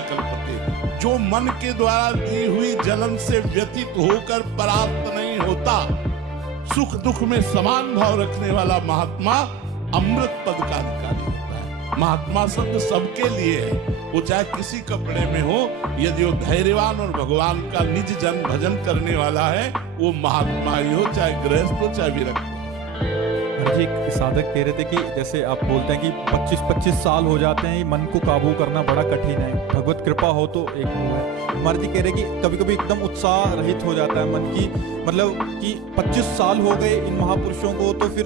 विद्याय कल्पते। जो मन के द्वारा दी हुई जलन से व्यतीत होकर परास्त नहीं होता, सुख दुख में समान भाव रखने वाला महात्मा अमृत पद का अधिकारी होता है। महात्मा शब्द सबके लिए है, वो चाहे किसी कपड़े में हो, यदि वो धैर्यवान और भगवान का निज जन भजन करने वाला है, वो महात्मा ही हो, चाहे गृहस्थ हो चाहे विरक्त हो। जी, एक साधक कह रहे थे कि जैसे आप बोलते हैं कि 25-25 साल हो जाते हैं, मन को काबू करना बड़ा कठिन है, भगवत कृपा हो तो एक वो है। महाराज जी कह रहे कि कभी कभी एकदम उत्साह रहित हो जाता है मन की, मतलब कि 25 साल हो गए इन महापुरुषों को, तो फिर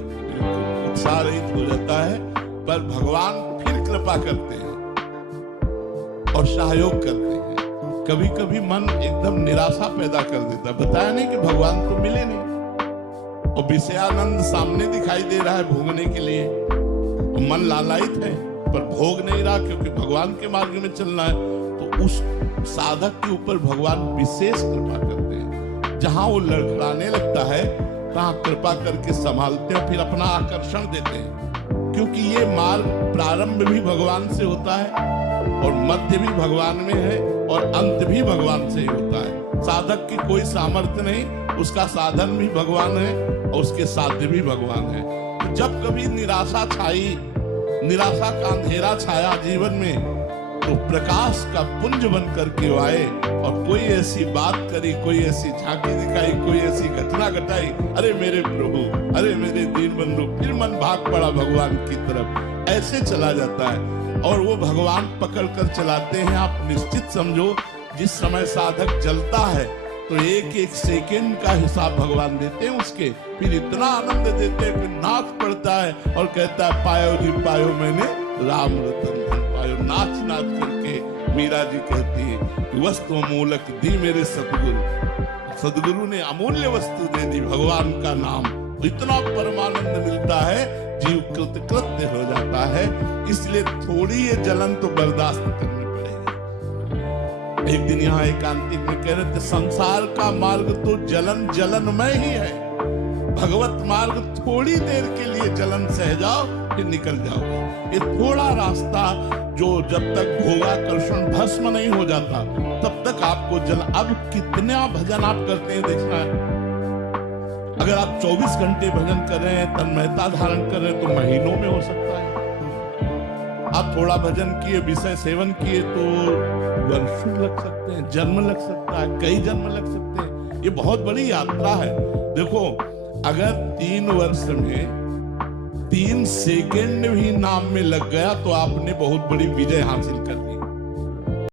उत्साह रहित हो जाता है, पर भगवान फिर कृपा करते हैं और सहयोग करते हैं। कभी कभी मन एकदम निराशा पैदा कर देता है, बताया नहीं कि भगवान तो मिले नहीं और विषयानंद सामने दिखाई दे रहा है भोगने के लिए, तो मन लालायित है पर भोग नहीं रहा क्योंकि भगवान के मार्ग में चलना है। तो उस साधक के ऊपर भगवान विशेष कृपा करते हैं। जहां वो लड़खड़ाने लगता है तहां कृपा करके संभालते हैं, फिर अपना आकर्षण देते हैं, क्योंकि ये मार्ग प्रारंभ भी भगवान से होता है और मध्य भी भगवान में है और अंत भी भगवान से ही होता है। साधक की कोई सामर्थ्य नहीं, उसका साधन भी भगवान है और उसके साध्य भी भगवान है। तो जब कभी निराशा छाई, निराशा का अंधेरा छाया जीवन में, तो प्रकाश का पुंज बन करके आए और कोई ऐसी बात करी, कोई ऐसी झांकी दिखाई, कोई ऐसी घटना घटाई, अरे मेरे प्रभु, अरे मेरे दीन बंधु, फिर मन भाग पड़ा भगवान की तरफ। ऐसे चला जाता है और वो भगवान पकड़ कर चलाते हैं। आप निश्चित समझो, जिस समय साधक जलता है तो एक एक सेकेंड का हिसाब भगवान देते हैं उसके, फिर इतना आनंद देते हैं, फिर नाच पड़ता है और कहता है पायो जी पायो मैंने राम रतन धन पायो। नाच नाच करके मीरा जी कहती है वस्तु मूलक दी मेरे सतगुरु, सदगुरु ने अमूल्य वस्तु दे दी, भगवान का नाम। इतना परमानंद मिलता है, जीव कृतकृत्य हो जाता है। इसलिए थोड़ी ये जलन तो बर्दाश्त करनी पड़ेगी। एक दिन यहाँ एकांतिक में कह रहे थे, संसार का मार्ग तो जलन जलनमय ही है, भगवत मार्ग थोड़ी देर के लिए जलन सह जाओ फिर निकल जाओगे। ये थोड़ा रास्ता जो जब तक भोगाकर्षण भस्म नहीं हो जाता तब तक आपको जलन। अब कितना भजन आप करते हैं देखना है। अगर आप 24 घंटे भजन कर रहे हैं, तन्मयता धारण कर रहे हैं, तो महीनों में हो सकता है। आप थोड़ा भजन किए, विषय सेवन किए, तो वर्षों लग सकते हैं, जन्म लग सकता है, कई जन्म लग सकते हैं। ये बहुत बड़ी यात्रा है। देखो, अगर 3 वर्ष में 3 सेकंड भी नाम में लग गया तो आपने बहुत बड़ी विजय हासिल कर ली।